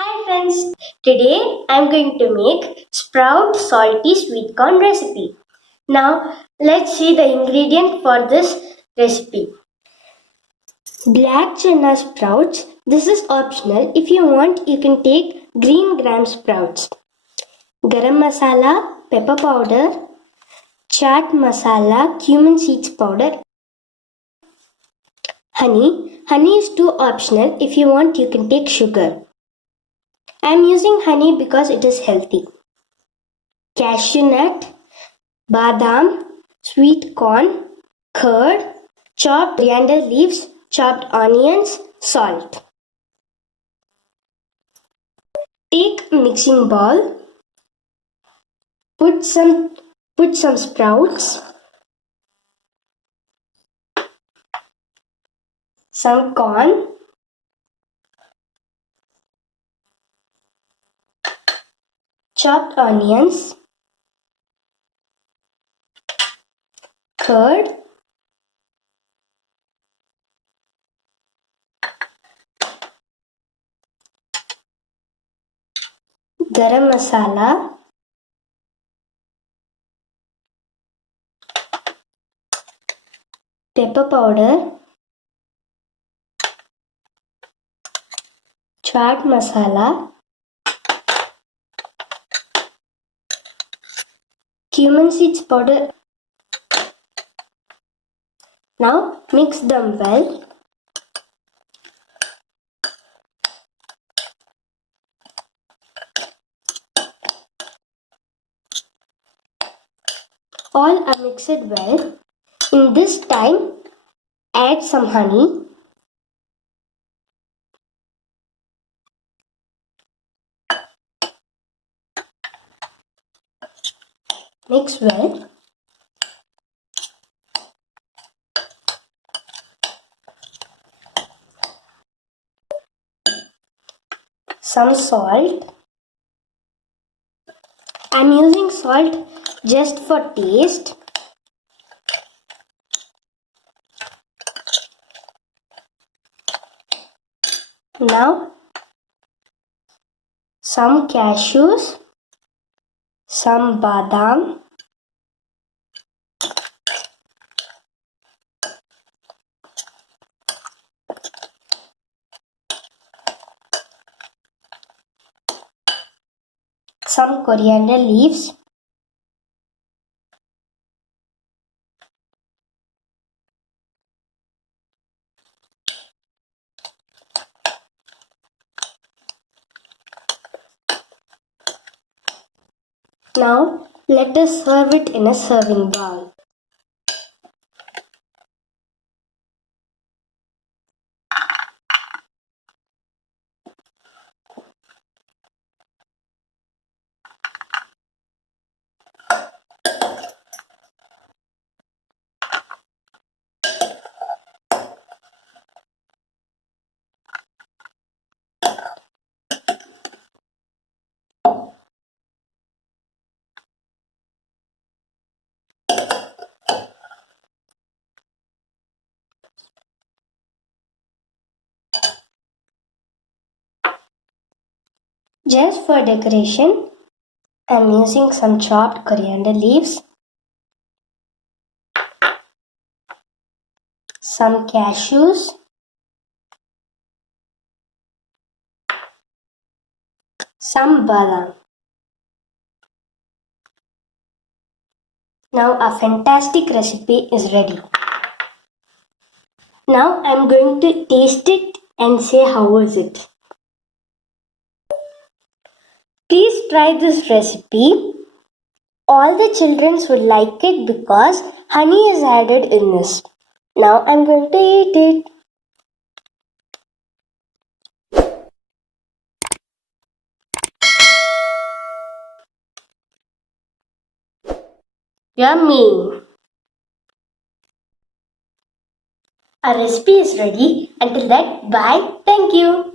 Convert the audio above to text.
Hi friends, today I'm going to make sprout salty sweet corn recipe. Now let's see the ingredient for this recipe. Black chana sprouts. This is optional. If you want, you can take green gram sprouts. Garam masala, pepper powder, chaat masala, cumin seeds powder. Honey. Honey is too optional. If you want, you can take sugar. I'm using honey because it is healthy. Cashew nut, badam, sweet corn, curd, chopped coriander leaves, chopped onions, salt. Take a mixing bowl, put some sprouts, some corn, chopped onions, curd, garam masala, pepper powder, chaat masala, cumin seeds powder. Now mix them well. All are mixed well. In this time, add some honey. Mix well. Some salt. I'm using salt just for taste. Now some cashews, some badam, some coriander leaves, now let us serve it in a serving bowl. Just for decoration, I'm using some chopped coriander leaves, some cashews, some badam. Now a fantastic recipe is ready. Now I'm going to taste it and say how was it. Please try this recipe. All the children would like it because honey is added in this. Now I'm going to eat it. Yummy! Our recipe is ready. Until that, bye. Thank you.